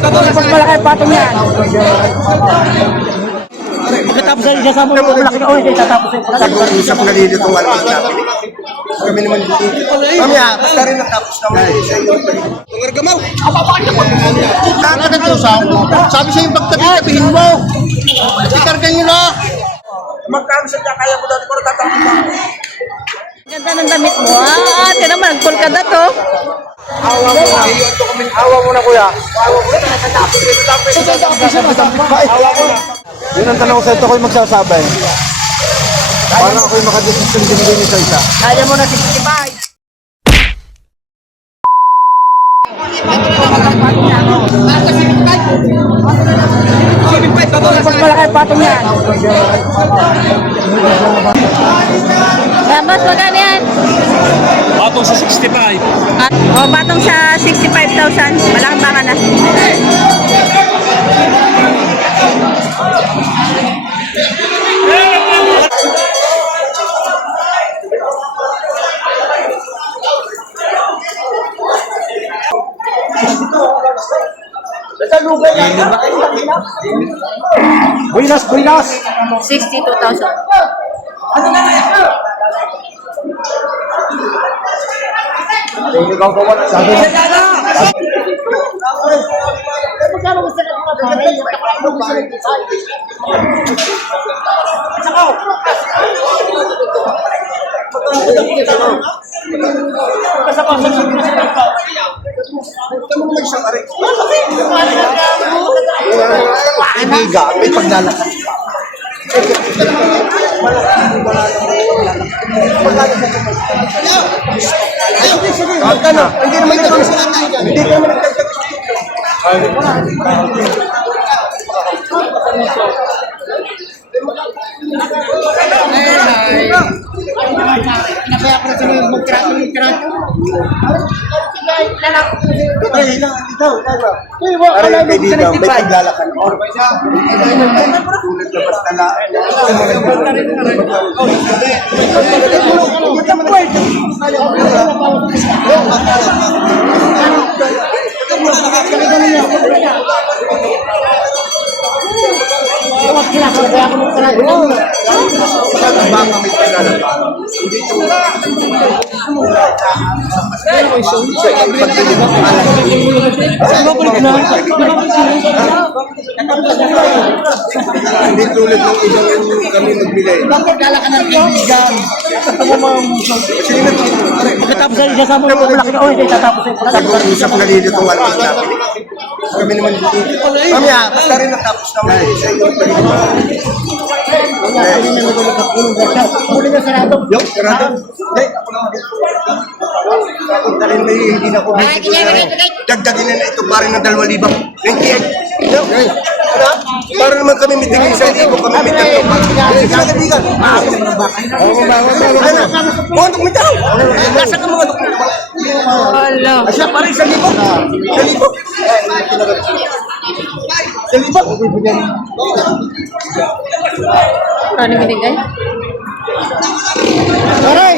Mas malaki ang patong yan. Pagkatapos ay isasama mo malaki ka. Hindi tatapos yung pagkatapos. Nag-uusap na dito itong alam namin. Kami naman dito. Mamaya, basta rin natapos naman. Tungargamaw! Kakagad yung sabi siya yung pagtabi-tabihin mo. Ikargan nyo na. Magkano siya kaya mo dati para tatapos mo. Ganda ng damit mo. Ate naman, nag-pull ka na to. Awa mo na. Awa mo na kuya. Awa mo na. Awa mo na. Yun ang tanong ko sa ito ko yung magsasabay. Parang ako'y makadesisyon din sa isa. Kaya mo na 65. Mas malaki ang patong yan. Boss, magkano yan? Patong sa 65. Patong sa 65,000. Malaking baka na. Buinas, buinas! 62,000. Ikaw gawa. Sabi na. Ibiga, may paglalakad. Hindi naman ito. Hindi naman ito. Ay, kaibigan, may paglalakad. Hindi tulad ng ibang kami magbigay. Pagkala ka ng kaibigan. Pagkatapos ay isasama mo malaki ka. Hindi tatapos yung pagkatapos. Nag-uusap na dito itong alam namin. Kami naman dito. Mamaya, basta rin natapos naman. Muli na sarado. Yung, sarado. Hindi, ako naman. Ako na rin hindi na ako. Dagdagin na ito, parang na 2,000. 98. Yung, ano? Para naman kami mitigil sa libo, kami mitigil. Hindi sila kaibigan. Ano? Mga dokumentaw. Nasa ka mga dokumentaw. Asya, parang sa libo. Sa libo. Sa libo. Ano binigay? Aray!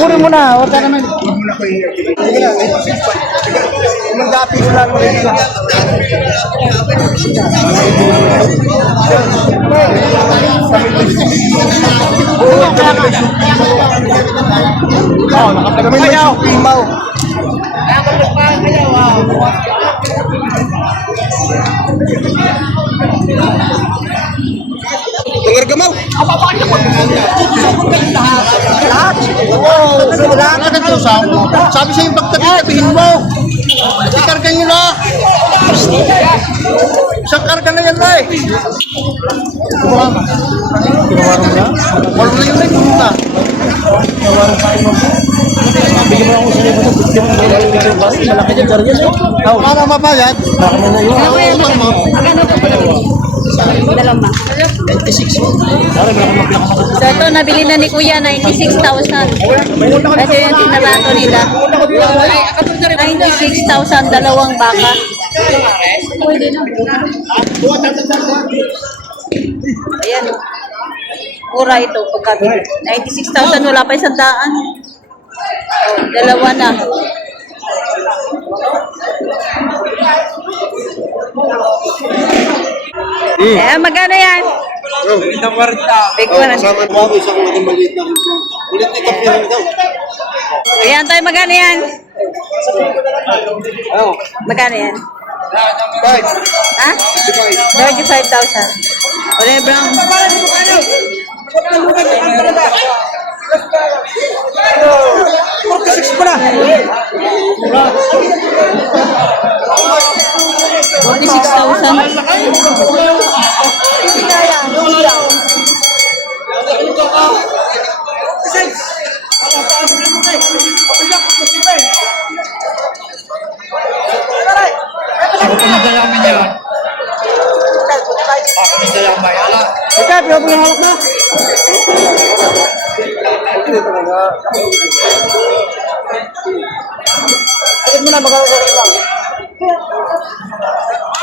Puro mo na. Huwag ka naman. Huwag mo na ko yung sige na, mag-aapi ko lang ulit lang. Nakapagawin mo yung pimaw. Tungargamaw! Lahat! Oo! Lahat na ito. Sabi siya yung pagtabi-tabihin mo. Ikargan nyo na. Isang karga na yan na eh. Wala na yun na yung na. Bigyan mo ako sa libo ito. Bigyan mo ng bus. Malaki dyan karga siya. Para mapayat. Agano pa pala? Dalawang ba? 26. So ito, nabili na ni Kuya, 96,000. Ito yung tinarato nila. 96,000, dalawang baka. Pwede na. Ayan. Mura ito. 96,000, wala pa 100. Oh, dalawa na. Eh, magkano yan? Big 40. Kasama mo ako isang maging maliit na rin. Ulit na kapihan daw. Ayan tayo, magkano yan? Magkano yan? Ha? 35,000. Ole, brown.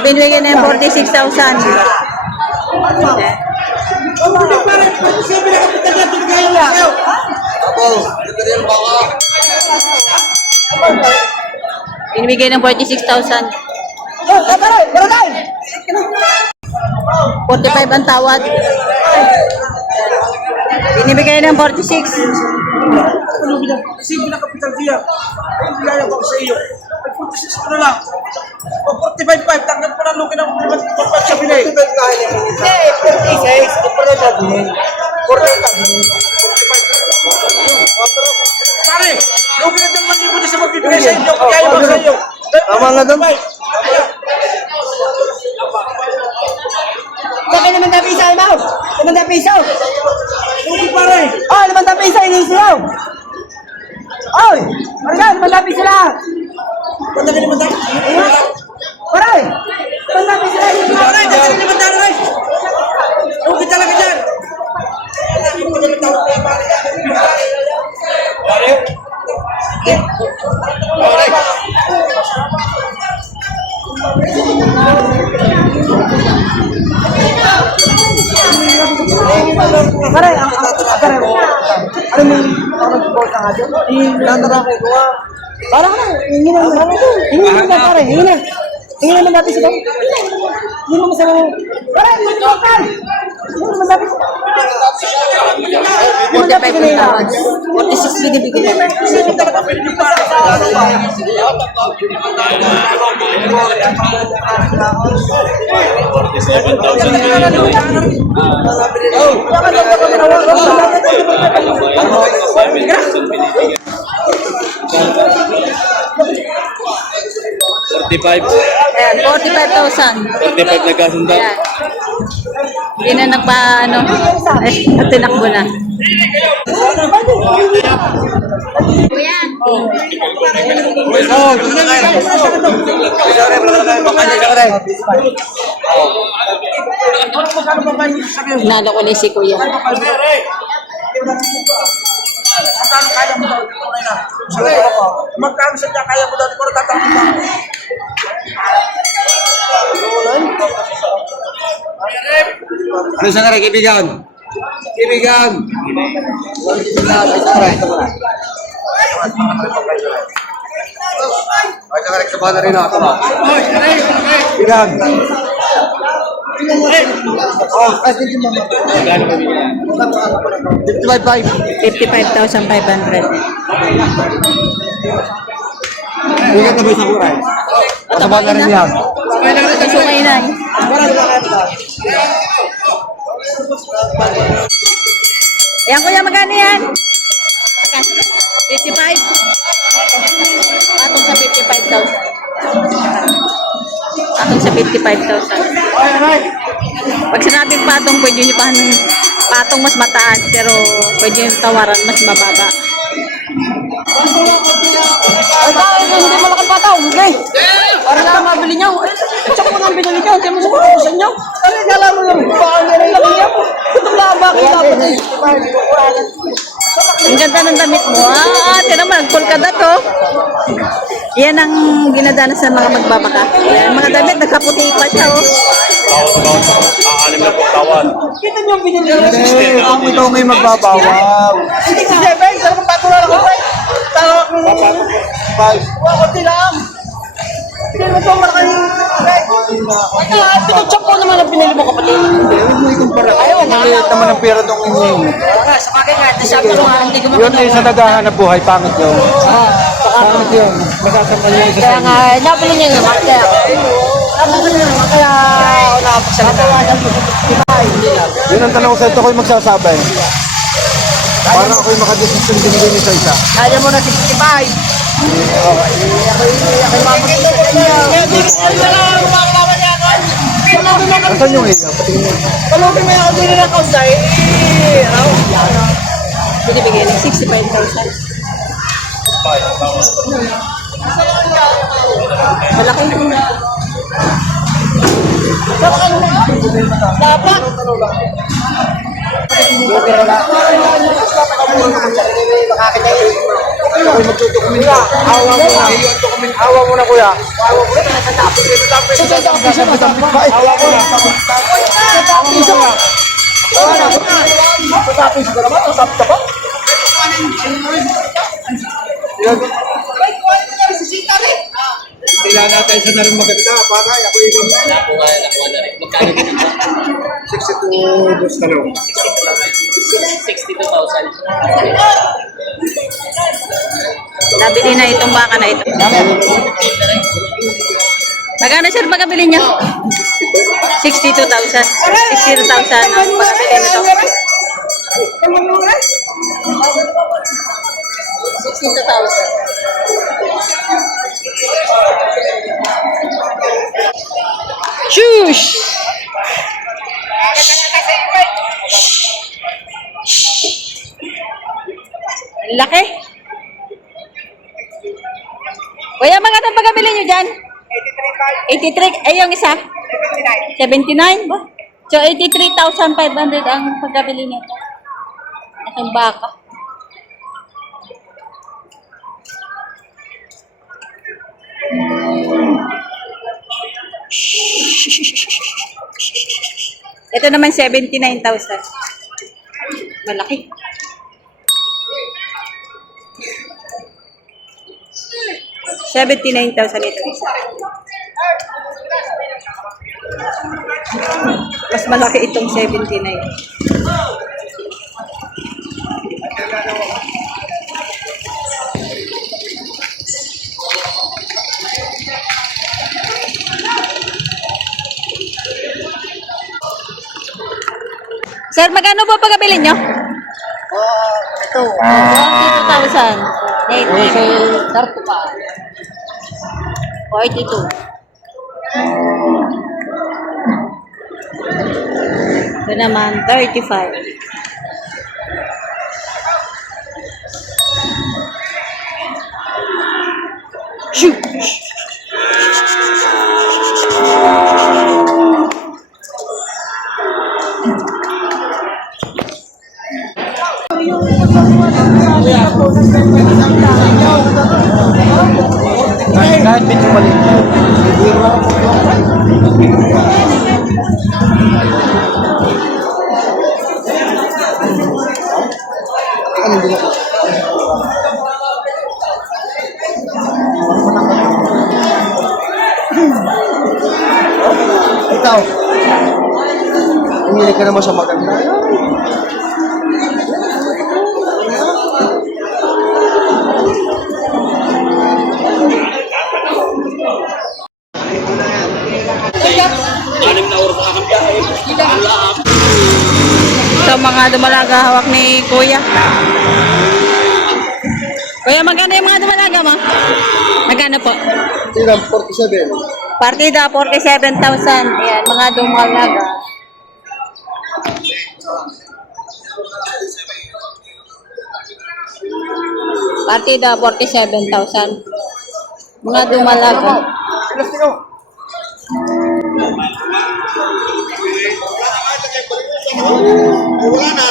Binigyan na yung 46,000. Binibigay ng 46,000. 45 ang tawad. Binibigay ng 46. Kasi binakapital siya. Ay, bigaya ko sa iyo. Ay, 46 ko na lang. O 45.5, tanggap ko na lukin ang 45 sa binay. Hindi, 46. Ito pa na sabihin. 45. Pare, lukin na dyan man libo na sa magbibigay sa inyo. Bigaya ko sa iyo. Tama na doon. Bakit naman tayo piso, Imaw? 500 piso. Lukin pare. Oh, 500 piso, inisiyaw. Oy, Marian, 500 piso lang. Pagdali naman tayo. Paray, 500 piso lang. Pare, pagdali naman tayo. Lukin talaga dyan. Paray, paray. Ano may nag-support ang atin? Tatara ko ko. Parang na, hingi na. Hingi na, pare, hingi na. Hingi naman natin sila. Hindi mo masama. Paray, hindi mo kan. Hindi mo natin. 45 ang tawad. 46 binibigay na. Ayan, 45,000. 45 na kasunda. Ayan. Hindi na nagpa-ano. Tinakbo na. Kuya. Nalo ko na si Kuya. Magkano kaya mo daw? Magkano sa dyan kaya mo daw? Pero tatanong ba? Ano sa kare, kaibigan? Kaibigan! Ay, sa kare, sabahan na rin ako. Kaibigan! Oh, ay, hindi mo. 55. 55,500. Ingat na ba sa kuray? Sabahan na rin yan. Sumay na. Ayan kuya, magkano yan? 55? Patong sa 55,000. Patong sa 55,000. Pag sinabing patong, pwede nyo patong mas mataas, pero pwede nyo tawaran mas mababa. Ay, bakit hindi malaki pataw? Okay. Para lang mabili niyo. Tsaka mo nang binili ka, hindi mo sa inyo. Ano kala mo lang? Baka nila lang niya. Ito lang bakit dapat eh. Ang ganda ng damit mo. Ate naman, polka dot oh. Yan ang ginadanas ng mga magbabaka. Yan, mga damit, nagkaputi pa siya oh. Anim na po tawad. Kita niyo yung binili. Ang ikaw may magbabawaw. Hindi si Seven, saan kong patulan ako? Tawag mo. Konti lang. Hindi mo pa malaki. Pinag-chop ko naman ang pinili mo kapatid. Huwag mo ikumpara. Ayaw, Maliit naman ang pera ng inyo. Sa bagay nga, sabi ko nga, hindi ko Yun eh, sa naghahanap buhay, pangit yun. Pangit yun. Masasama niya isa sa Kaya inyo. nga, nabili niya naman. Nabili niya naman. Kaya, wala pa siya. Yun ang tanong ko sa ito ko'y magsasabay. Para ako'y makadesisyon din isa isa. Kaya mo na 65. Nasaan yung iya? Patingin mo. Palugin mo yung ako din ng kausay. Binibigay ng 65,000. Malaki. Dapat. Ako'y magtutukumin ka. Hawa mo na. Hawa mo na, kuya. Hawa mo na. Hawa mo na. Sila natin sa narin maganda. Para ako yung nakuha na rin. Magkano din naman? 62 dos na lang. 62,000. Nabili na itong baka na ito. Magkano sir pagkabili niya? 62,000. 62,000 ang pagkabili nito. 62,000. Shush! Laki. Kuya, magkano pagkabili nyo dyan? 83. Eh, yung isa? 79. Ba? So, 83,500 ang pagkabili nito. Ang baka. Ito naman 79,000. Malaki. $79,000 ito isa. Mas malaki itong 79. Sir, magkano po pagkabili nyo? Ito. 22,000. 80. Darto pa. 42. Ito naman, 35. Shoot! Kahit medyo maliit. Ikaw. Hindi ka naman sa maganda. Ito mga dumalaga hawak ni Kuya. Kuya, magkano yung mga dumalaga mo? Magkano po? Tingnan, 47. Partida, 47,000. Ayan, mga dumalaga. Partida, 47,000. Mga dumalaga. Wala na.